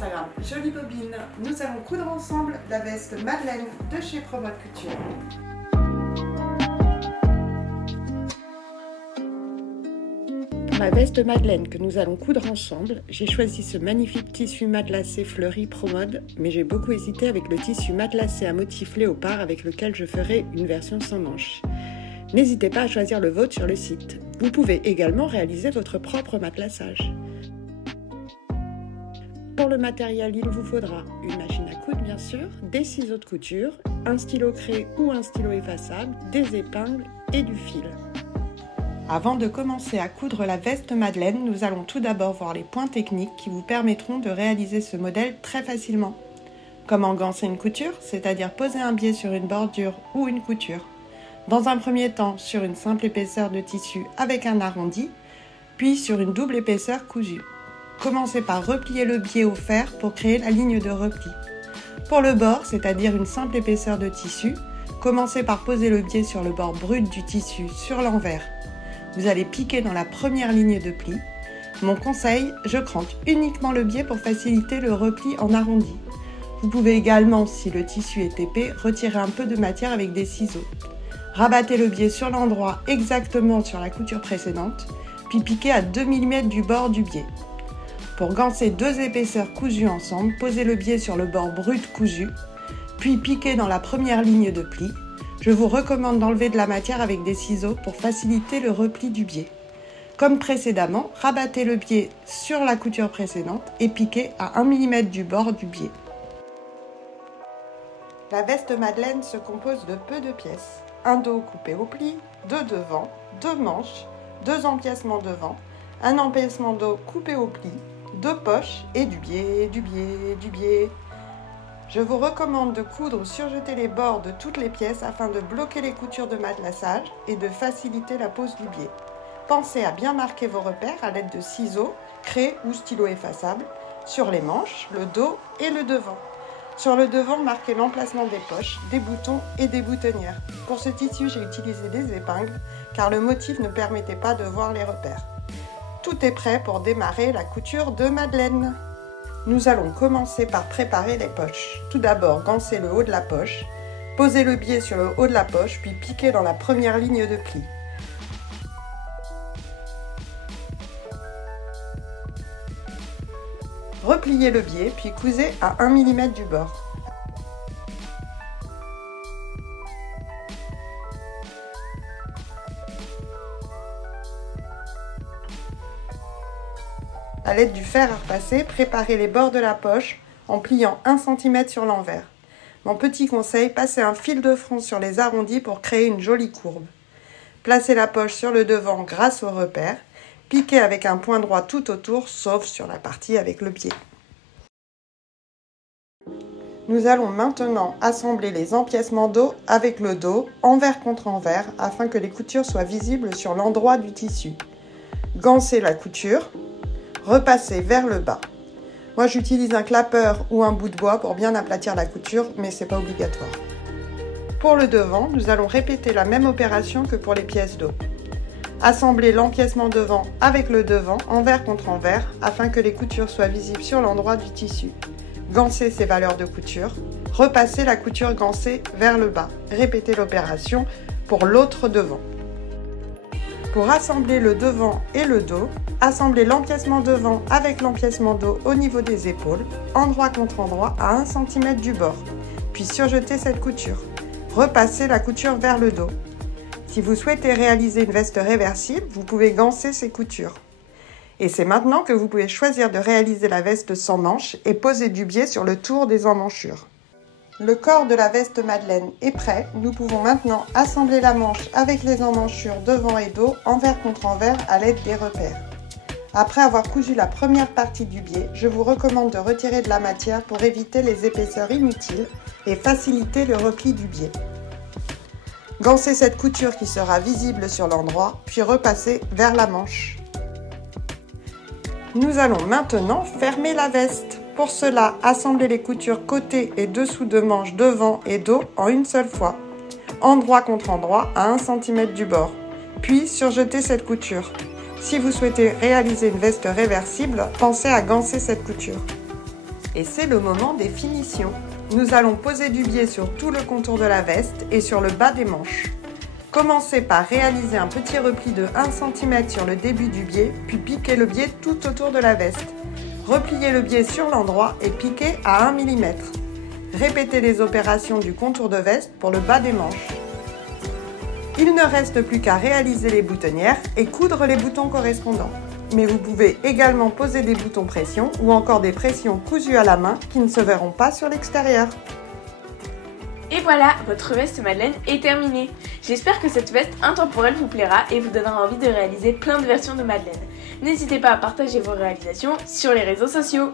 Instagram Jolie Bobine. Nous allons coudre ensemble la veste Madeleine de chez Promode Couture. Pour la veste Madeleine que nous allons coudre ensemble, j'ai choisi ce magnifique tissu matelassé fleuri Promode, mais j'ai beaucoup hésité avec le tissu matelassé à motif léopard avec lequel je ferai une version sans manches. N'hésitez pas à choisir le vôtre sur le site. Vous pouvez également réaliser votre propre matelassage. Pour le matériel, il vous faudra une machine à coudre bien sûr, des ciseaux de couture, un stylo craie ou un stylo effaçable, des épingles et du fil. Avant de commencer à coudre la veste Madeleine, nous allons tout d'abord voir les points techniques qui vous permettront de réaliser ce modèle très facilement. Comment ganser une couture, c'est-à-dire poser un biais sur une bordure ou une couture. Dans un premier temps, sur une simple épaisseur de tissu avec un arrondi, puis sur une double épaisseur cousue. Commencez par replier le biais au fer pour créer la ligne de repli. Pour le bord, c'est-à-dire une simple épaisseur de tissu, commencez par poser le biais sur le bord brut du tissu sur l'envers. Vous allez piquer dans la première ligne de pli. Mon conseil, je crante uniquement le biais pour faciliter le repli en arrondi. Vous pouvez également, si le tissu est épais, retirer un peu de matière avec des ciseaux. Rabattez le biais sur l'endroit exactement sur la couture précédente, puis piquez à 2 mm du bord du biais. Pour ganser deux épaisseurs cousues ensemble, posez le biais sur le bord brut cousu, puis piquez dans la première ligne de pli. Je vous recommande d'enlever de la matière avec des ciseaux pour faciliter le repli du biais. Comme précédemment, rabattez le biais sur la couture précédente et piquez à 1 mm du bord du biais. La veste Madeleine se compose de peu de pièces. Un dos coupé au pli, deux devant, deux manches, deux empiècements devant, un empiècement dos coupé au pli, deux poches et du biais. Je vous recommande de coudre ou surjeter les bords de toutes les pièces afin de bloquer les coutures de matelassage et de faciliter la pose du biais. Pensez à bien marquer vos repères à l'aide de ciseaux, craie ou stylo effaçable sur les manches, le dos et le devant. Sur le devant, marquez l'emplacement des poches, des boutons et des boutonnières. Pour ce tissu, j'ai utilisé des épingles car le motif ne permettait pas de voir les repères. Tout est prêt pour démarrer la couture de Madeleine. Nous allons commencer par préparer les poches. Tout d'abord, gansez le haut de la poche, posez le biais sur le haut de la poche, puis piquez dans la première ligne de pli. Repliez le biais, puis cousez à 1 mm du bord. A l'aide du fer à repasser, préparez les bords de la poche en pliant 1 cm sur l'envers. Mon petit conseil, passez un fil de front sur les arrondis pour créer une jolie courbe. Placez la poche sur le devant grâce au repère. Piquez avec un point droit tout autour, sauf sur la partie avec le biais. Nous allons maintenant assembler les empiècements dos avec le dos, envers contre envers, afin que les coutures soient visibles sur l'endroit du tissu. Gansez la couture. Repassez vers le bas. Moi j'utilise un clapeur ou un bout de bois pour bien aplatir la couture, mais c'est pas obligatoire. Pour le devant, nous allons répéter la même opération que pour les pièces dos. Assemblez l'empiècement devant avec le devant, envers contre envers, afin que les coutures soient visibles sur l'endroit du tissu. Gansez ces valeurs de couture. Repassez la couture gansée vers le bas. Répétez l'opération pour l'autre devant. Pour assembler le devant et le dos, assemblez l'empiècement devant avec l'empiècement dos au niveau des épaules, endroit contre endroit à 1 cm du bord, puis surjetez cette couture. Repassez la couture vers le dos. Si vous souhaitez réaliser une veste réversible, vous pouvez ganser ces coutures. Et c'est maintenant que vous pouvez choisir de réaliser la veste sans manches et poser du biais sur le tour des emmanchures. Le corps de la veste Madeleine est prêt, nous pouvons maintenant assembler la manche avec les emmanchures devant et dos, envers contre envers à l'aide des repères. Après avoir cousu la première partie du biais, je vous recommande de retirer de la matière pour éviter les épaisseurs inutiles et faciliter le repli du biais. Gansez cette couture qui sera visible sur l'endroit, puis repassez vers la manche. Nous allons maintenant fermer la veste. Pour cela, assemblez les coutures côté et dessous de manches devant et dos en une seule fois, endroit contre endroit à 1 cm du bord, puis surjetez cette couture. Si vous souhaitez réaliser une veste réversible, pensez à ganser cette couture. Et c'est le moment des finitions. Nous allons poser du biais sur tout le contour de la veste et sur le bas des manches. Commencez par réaliser un petit repli de 1 cm sur le début du biais, puis piquez le biais tout autour de la veste. Repliez le biais sur l'endroit et piquez à 1 mm. Répétez les opérations du contour de veste pour le bas des manches. Il ne reste plus qu'à réaliser les boutonnières et coudre les boutons correspondants. Mais vous pouvez également poser des boutons pression ou encore des pressions cousues à la main qui ne se verront pas sur l'extérieur. Et voilà, votre veste Madeleine est terminée. J'espère que cette veste intemporelle vous plaira et vous donnera envie de réaliser plein de versions de Madeleine. N'hésitez pas à partager vos réalisations sur les réseaux sociaux.